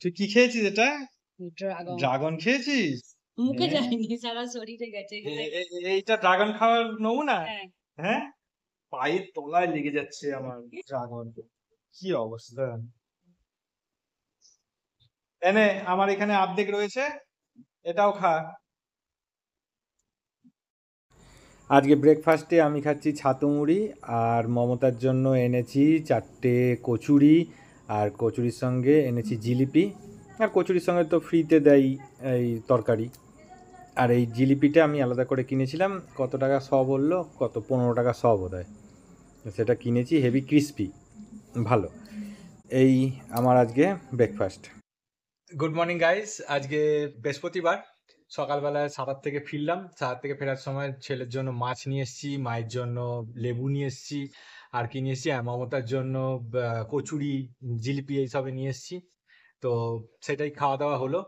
তুই কি খেয়েছিস? এটা ড্রাগন ড্রাগন খেয়েছিস? মুখে যায়নি, সারা শরীরে গেছে। এইটা ড্রাগন খাওয়ার নমুনা? হ্যাঁ হ্যাঁ, পায়ের তলায় লেগে যাচ্ছে আমার ড্রাগন। কি অবস্থা! এনে আমার এখানে অর্ধেক রয়েছে, এটাও খা। আজকে ব্রেকফাস্টে আমি খাচ্ছি ছাতু মুড়ি, আর মমতার জন্য এনেছি 4টে কচুরি, আর কচুরির সঙ্গে এনেছি জিলিপি। আর কচুরির সঙ্গে তো ফ্রিতে দেয় এই তরকারি। আর এই জিলিপিটা আমি আলাদা করে কিনেছিলাম। কত টাকা শ বললো, কত 15 টাকা শ বোধহয়। সেটা কিনেছি, হেভি ক্রিস্পি, ভালো। এই আমার আজকে ব্রেকফাস্ট। Good morning guys. আজকে বৃহস্পতিবার, সকালবেলায় সাঁতার থেকে ফিরলাম। সাঁতার থেকে ফেরার সময় ছেলের জন্য মাছ নিয়ে এসেছি, মায়ের জন্য লেবু নিয়ে এসেছি, আর কি নিয়ে এসেছি, মমতার জন্য কচুরি, জিলিপি এইসবে নিয়ে এসেছি। তো সেটাই খাওয়া দাওয়া হলো।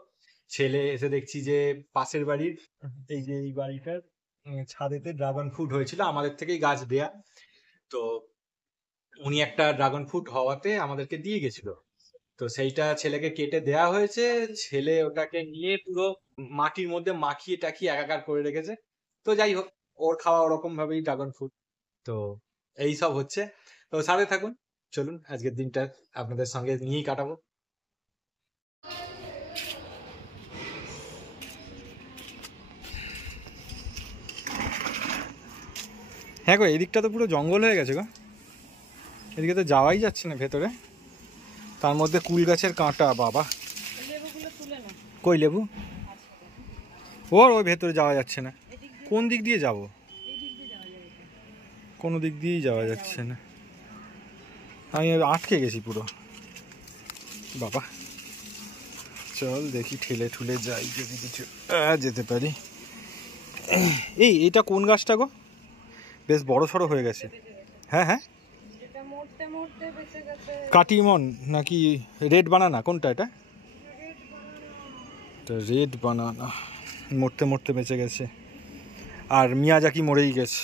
ছেলে এসে দেখছি যে পাশের বাড়ির এই যে এই বাড়িটার ছাদেতে ড্রাগন ফ্রুট হয়েছিল, আমাদের থেকেই গাছ দেয়া। তো উনি একটা ড্রাগন ফ্রুট হওয়াতে আমাদেরকে দিয়ে গেছিল। তো সেইটা ছেলেকে কেটে দেয়া হয়েছে। ছেলে ওটাকে নিয়ে পুরো মাটির মধ্যে মাখিয়ে টাখিয়ে একাকার করে রেখেছে। তো যাই হোক, ওর খাওয়া ওরকম ভাবেই ড্রাগন ফ্রুট। তো এই সব হচ্ছে। তো সাথে থাকুন, চলুন আজকের দিনটা আপনাদের সঙ্গে নিয়েই কাটাবো। হ্যাঁ গো, এদিকটা তো পুরো জঙ্গল হয়ে গেছে গো, এদিকে তো যাওয়াই যাচ্ছে না ভেতরে। তার মধ্যে কুল গাছের কাঁটা, বাবা। কই লেবু? ওই ভেতরে যাওয়া যাচ্ছে না। কোন দিক দিয়ে যাব? কোনো দিক দিয়েই যাওয়া যাচ্ছে না, আমি আটকে গেছি পুরো। বাবা চল দেখি, ঠেলে ঠুলে যাই যদি কিছু যেতে পারি। এইটা কোন গাছটা গো? বেশ বড় সড়ো হয়ে গেছে। হ্যাঁ হ্যাঁ, কাটিমন নাকি রেড বানানা? কোনটা এটা? রেড বানানা মরতে মরতে বেঁচে গেছে, আর মিয়াজাকি মরেই গেছে।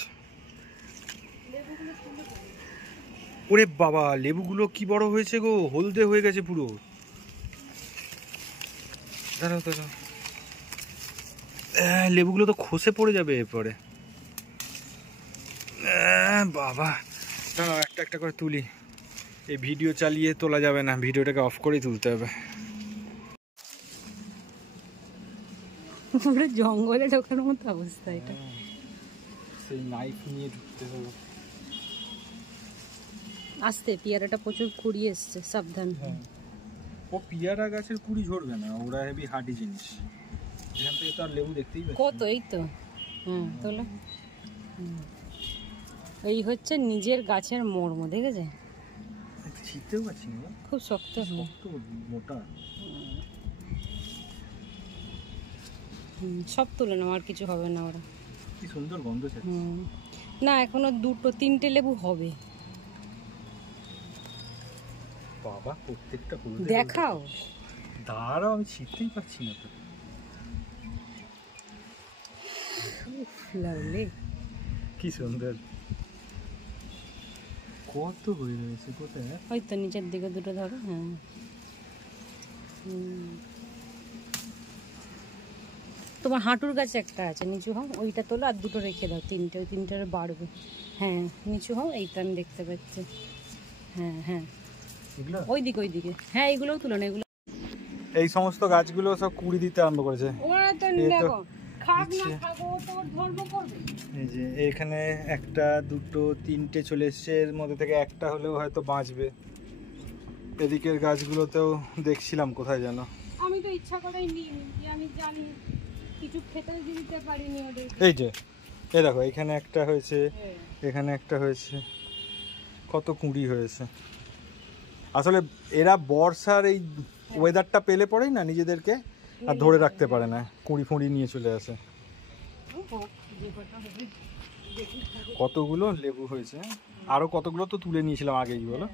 ওরে বাবা, লেবুগুলো কি বড় হয়েছে গো, হলদে হয়ে গেছে পুরো। দাঁড়াও দাঁড়াও, লেবুগুলো তো খসে পড়ে যাবে এরপরে। বাবা দাঁড়াও, একটা একটা করে তুলি। এই ভিডিও চালিয়ে তোলা যাবে না, ভিডিওটাকে অফ করেই তুলতে হবে। জঙ্গলে ঢোকার মতো অবস্থা এটা। সেই নাইফ নিয়ে ঢুকতে হবে। আস্তে, পেয়ারাটা প্রচুর কুড়ি এসছে, সাবধান। ও পিয়ারা গাছের কুড়ি ঝরবে না, ওরা হেভি হার্ডি জিনিস। এখান থেকে তো আর লেবু দেখতেই পাচ্ছি কত, এই তো। তোলো। এই হচ্ছে নিজের গাছের মর্ম, দেখেছে? ছিঁড়তেও পারছি না, খুব শক্ত মোটা। সব তুলে নাও, আর কিছু হবে না। ওরা কি সুন্দর গন্ধ ছাড়ছে। না, এখনো 2-3টে লেবু হবে। বাবা প্রত্যেকটা দেখাও। দাঁড়াও, আমি ছিঁড়তেই পারছি না তো। লাভলি, কি সুন্দর, কত হয়ে রয়েছে। কোথায়? ওই তো নিচের দিকে দুটো ধরো। হ্যাঁ, তোমার হাঁটুর কাছে একটা আছে, নিচু হও, ওইটা তোলো, আর দুটো রেখে দাও, 3টে, ওই 3টার বাড়বে। হ্যাঁ, নিচু হও, এইটা আমি দেখতে পাচ্ছি। হ্যাঁ হ্যাঁ, ওই দিকে। হ্যাঁ, এইগুলোও তুলো না, এগুলো। এই সমস্ত গাছগুলো সব কুড়ি দিতে আরম্ভ করেছে। এই যে এখানে 1, 2, 3টে চলে এসছে, এর মধ্যে থেকে একটা হলেও হয়তো বাঁচবে। এদিকের গাছগুলোতেও দেখছিলাম কোথায় যেন। আমি তো ইচ্ছা করেই নিই, আমি জানি কিছু খেতে দিতে পারিনি ওদের। এই যে এই দেখো, এখানে একটা হয়েছে, এখানে একটা হয়েছে, কত কুঁড়ি হয়েছে। আসলে এরা বর্ষার এই ওয়েদারটা পেলে পরেই না নিজেদেরকে আর ধরে রাখতে পারে না, কুঁড়ি ফুঁড়ি নিয়ে চলে আসে। কতগুলো লেবু হয়েছে, আরো কতগুলো তো তুলে নিয়েছিলাম আগেই, বলো।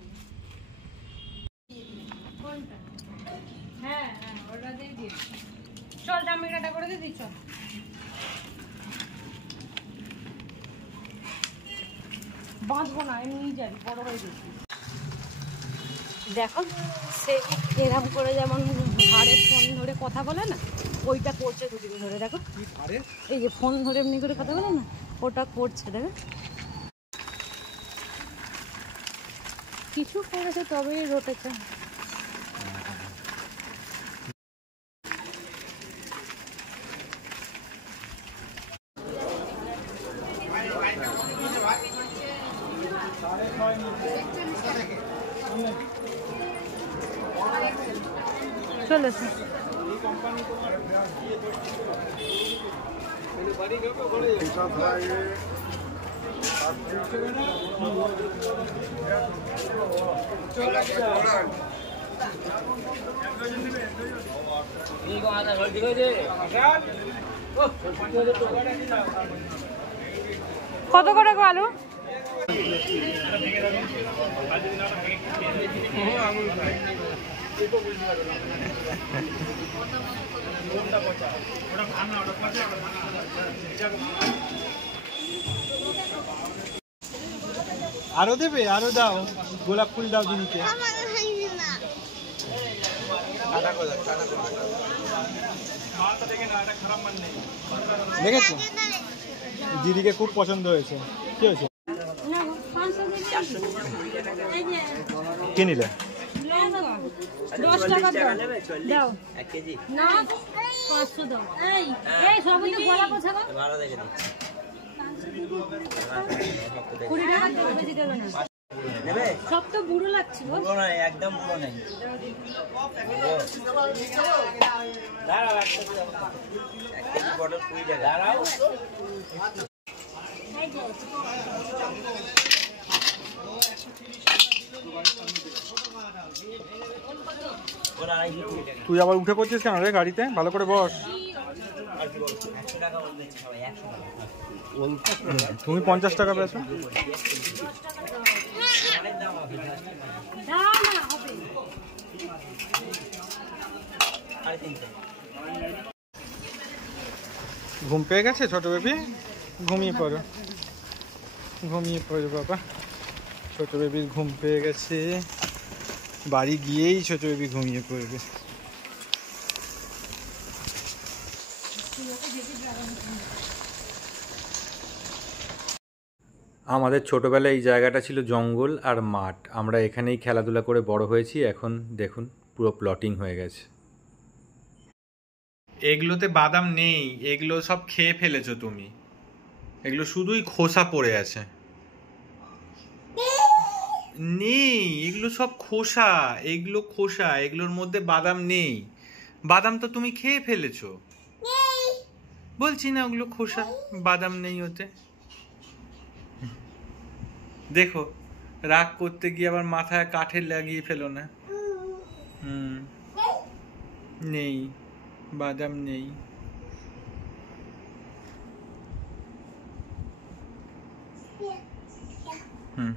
চল জামিটাটা করে দিই, চল। বাঁধবো না, এমনি যাবি, বড় হয়ে গেছি। দেখো সে এরকম করে যেমন ঘাড়ে ফোন ধরে কথা বলে না, ওইটা করছে দুদিন ধরে। দেখো এই যে ফোন ধরে এমনি করে কথা বলে না, ওটা করছে। দেখো কিছু করেছে তবেই রটেছে। চলেছে কত করে গো আলু? আরো দেবে, আরো দাও, গোলাপ ফুল দাও দিদিকে। দেখেছো দিদিকে খুব পছন্দ হয়েছে। কি হয়েছে? কি নিলে? 10 টাকা দাও। না 500 দাও। এই সবই তো গলা পোছা গো। 20 টাকা দাও, বেশি দেবে না। নেবে? সব তো বুড়ো লাগছে গো। বুড়ো নয়, একদম বুড়ো নাই। দাঁড়াও, একটা বড় 20 টাকা। দাঁড়াও। তুই আবার উঠে পড়ছিস কেন রে গাড়িতে? ভালো করে বস। তুমি 50 টাকা পেয়েছো। ঘুম পেয়ে গেছে ছোট বেবি? ঘুমিয়ে পড়ো, ঘুমিয়ে পড়ো বাবা। ছোট বেবির ঘুম পেয়ে গেছে, বাড়ি গিয়েই ছোট বেবি ঘুমিয়ে পড়বে। আমাদের ছোটোবেলায় এই জায়গাটা ছিল জঙ্গল আর মাঠ, আমরা এখানেই খেলাধুলা করে বড় হয়েছি। এখন দেখুন পুরো প্লটিং হয়ে গেছে। এগুলোতে বাদাম নেই, এগুলো সব খেয়ে ফেলেছো তুমি। এগুলো শুধুই খোসা পড়ে আছে। নেই, এগুলো সব খোসা, এগুলো খোসা, এগুলোর মধ্যে বাদাম নেই। বাদাম তো তুমি খেয়ে ফেলেছো। বলছি না ওগুলো খোসা, বাদাম নেই ওতে। দেখো রাগ করতে গিয়ে আবার মাথায় কাঠে লাগিয়ে ফেলো না। নেই, বাদাম নেই। হুম।